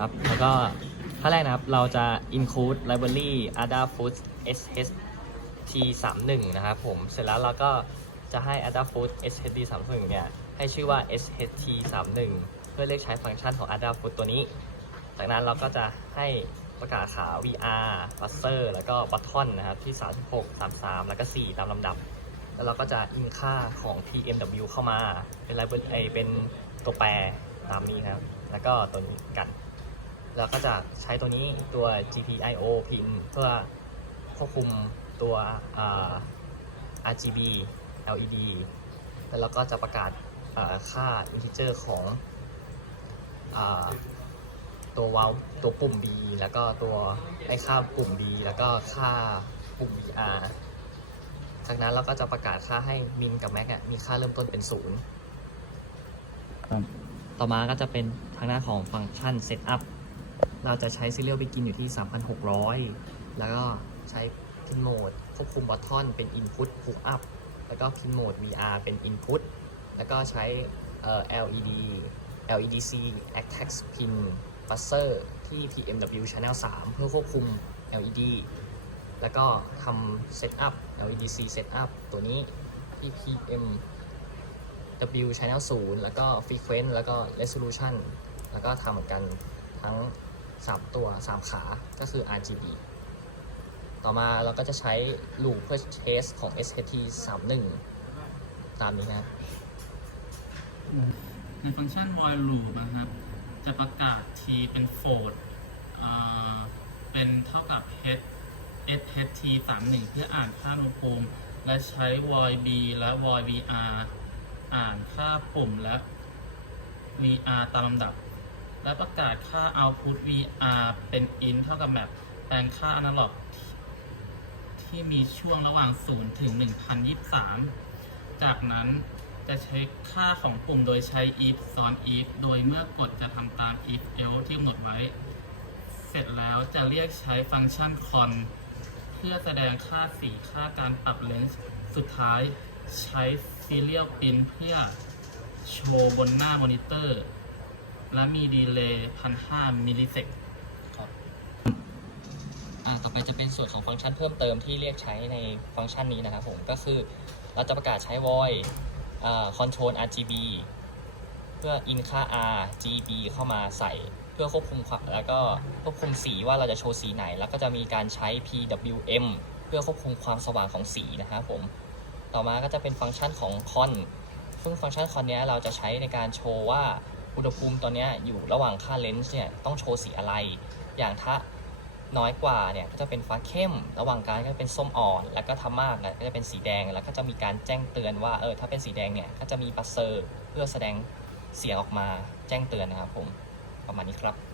ครับ แล้วก็ขั้นแรกนะครับ เราจะ include library ada food sht 31นะครับผม เสร็จแล้วเราก็จะให้ ada food sht 31เนี่ย ให้ชื่อว่า sht 31เพื่อเรียกใช้ฟังก์ชันของ ada food ตัวนี้ จากนั้นเราก็จะให้ประกาศขา VR buzzer แล้วก็ button นะครับ ที่ 36 33 แล้วก็ 4 ตามลำดับ แล้วเราก็จะอินค่าของ PMW เข้ามา เป็น library เอ่อเป็นตัวแปรตามนี้ครับ แล้วก็ตัวนี้กัน แล้วก็จะใช้ตัวนี้ตัว GPIO pin เพื่อควบคุมตัวอ่า RGB LED แล้วเราก็จะประกาศอ่าค่า integer ของอาตัววาลตัวปุ่ม B แล้วก็ตัวไอค่าปุ่ม B แล้วก็ค่าปุ่ม VR จากนั้นเราก็จะประกาศค่าให้มินกับแม็กมีค่าเริ่มต้นเป็นศูนย์ครับต่อมาก็จะเป็นทางหน้าของฟังก์ชัน Setup เราจะใช้ซีเรียลไปกินอยู่ที่ 3,600 แล้วก็ใช้พินโหมดควบคุมบอททอนเป็น Input Pull Up แล้วก็พินโหมด VR เป็น Input แล้วก็ใช้ LED LEDC Actax Pin Buzzer ที่ tmw Channel 3 เพื่อควบคุม LED แล้วก็ทำ Setup LEDC Setup ตัวนี้ที่ PM W Channel 0 แล้วก็ Frequency แล้วก็ Resolution แล้วก็ทำเหมือนกันทั้ง 3 ตัว 3 ขาก็คือ RGB ต่อมาเราก็จะใช้ loop เพื่อ test ของ SKT 31 ตามนี้นะในฟังก์ชัน while loop นะครับ จะประกาศ t เป็น float เป็นเท่ากับ h sht 31 เพื่ออ่านค่าอุณหภูมิ และใช้ void b และ void vr อ่านค่าปุ่มและ vr ตามลำดับ และประกาศค่า output vr เป็น int เท่ากับ map แปลงค่า analog ที่มีช่วงระหว่าง 0 ถึง 1023 จากนั้นจะใช้ค่าของปุ่มโดยใช้ if ซ้อน if โดยเมื่อกดจะทำตาม if else ที่กำหนดไว้ เสร็จแล้วจะเรียกใช้ฟังก์ชัน con เพื่อแสดงค่าสีค่าการปรับเลนส์สุดท้ายใช้ serial pin เพื่อโชว์บนหน้ามอนิเตอร์ และมีดีเลย์1,500มิลลิเซกอ่าต่อไปจะเป็นส่วนของฟังก์ชันเพิ่มเติมที่เรียกใช้ในฟังก์ชันนี้นะครับผมก็คือเราจะประกาศใช้ void อ่า control RGB เพื่อ in ค่า RGB เข้ามาใส่เพื่อควบคุมแล้วก็ควบคุมสีว่าเราจะโชว์สีไหน แล้วก็จะมีการใช้ PWM เพื่อควบคุมความสว่างของสีนะครับผม ต่อมาก็จะเป็นฟังก์ชันของ con ซึ่งฟังก์ชัน con เนี้ยเราจะใช้ในการโชว์ว่า อุณหภูมิตอนนี้อยู่ระหว่างค่าเลนส์เนี่ยต้องโชว์สีอะไร อย่างถ้าน้อยกว่าเนี่ยก็จะเป็นฟ้าเข้ม ระหว่างกลางก็จะเป็นส้มอ่อน แล้วก็ถ้ามากเนี่ยก็จะเป็นสีแดง แล้วก็จะมีการแจ้งเตือนว่าเออถ้าเป็นสีแดงเนี่ยก็จะมีปัสเซอร์เพื่อแสดงเสียงออกมาแจ้งเตือนนะครับผมประมาณนี้ครับ